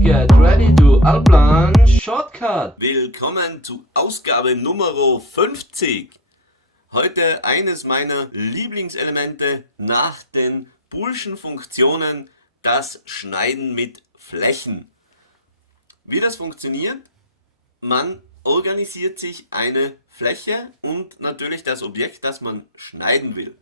get ready to Alplan Shortcut. Willkommen zu Ausgabe Nummer 50. Heute eines meiner Lieblingselemente nach den Boolschen Funktionen, das Schneiden mit Flächen. Wie das funktioniert? Man organisiert sich eine Fläche und natürlich das Objekt, das man schneiden will.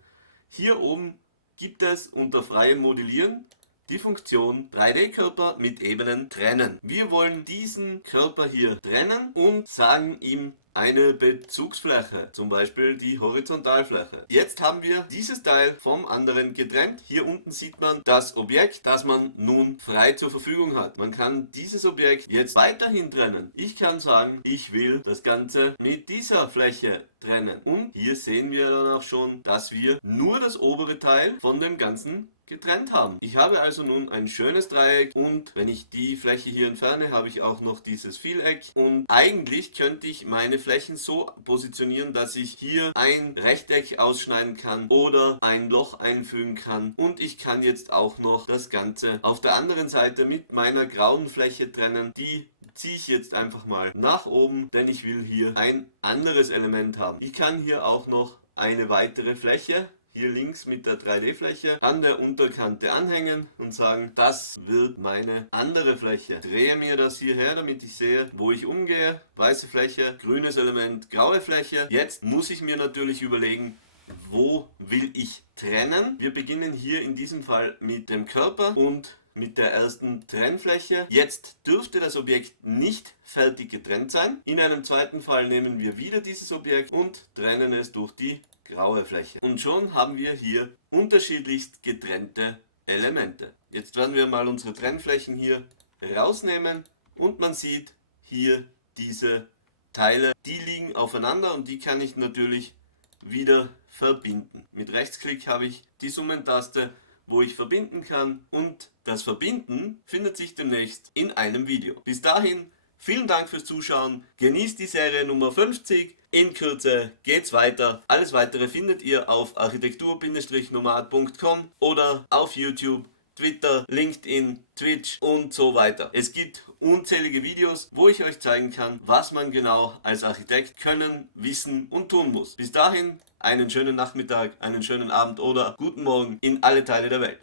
Hier oben gibt es unter freiem Modellieren die Funktion 3D-Körper mit Ebenen trennen. Wir wollen diesen Körper hier trennen und sagen ihm eine Bezugsfläche, zum Beispiel die Horizontalfläche. Jetzt haben wir dieses Teil vom anderen getrennt. Hier unten sieht man das Objekt, das man nun frei zur Verfügung hat. Man kann dieses Objekt jetzt weiterhin trennen. Ich kann sagen, ich will das Ganze mit dieser Fläche trennen. Und hier sehen wir dann auch schon, dass wir nur das obere Teil von dem Ganzen getrennt haben. Ich habe also nun ein schönes Dreieck und wenn ich die Fläche hier entferne, habe ich auch noch dieses Vieleck und eigentlich könnte ich meine Flächen so positionieren, dass ich hier ein Rechteck ausschneiden kann oder ein Loch einfügen kann und ich kann jetzt auch noch das Ganze auf der anderen Seite mit meiner grauen Fläche trennen. Die ziehe ich jetzt einfach mal nach oben, denn ich will hier ein anderes Element haben. Ich kann hier auch noch eine weitere Fläche hier links mit der 3D-Fläche an der Unterkante anhängen und sagen, das wird meine andere Fläche. Drehe mir das hierher, damit ich sehe, wo ich umgehe. Weiße Fläche, grünes Element, graue Fläche. Jetzt muss ich mir natürlich überlegen, wo will ich trennen. Wir beginnen hier in diesem Fall mit dem Körper und mit der ersten Trennfläche. Jetzt dürfte das Objekt nicht fertig getrennt sein. In einem zweiten Fall nehmen wir wieder dieses Objekt und trennen es durch die graue Fläche. Und schon haben wir hier unterschiedlichst getrennte Elemente. Jetzt werden wir mal unsere Trennflächen hier rausnehmen und man sieht hier diese Teile, die liegen aufeinander und die kann ich natürlich wieder verbinden. Mit Rechtsklick habe ich die Summentaste, wo ich verbinden kann und das Verbinden findet sich demnächst in einem Video. Bis dahin, vielen Dank fürs Zuschauen, genießt die Serie Nummer 50, in Kürze geht's weiter. Alles weitere findet ihr auf architektur-nomad.com oder auf YouTube, Twitter, LinkedIn, Twitch und so weiter. Es gibt unzählige Videos, wo ich euch zeigen kann, was man genau als Architekt können, wissen und tun muss. Bis dahin, einen schönen Nachmittag, einen schönen Abend oder guten Morgen in alle Teile der Welt.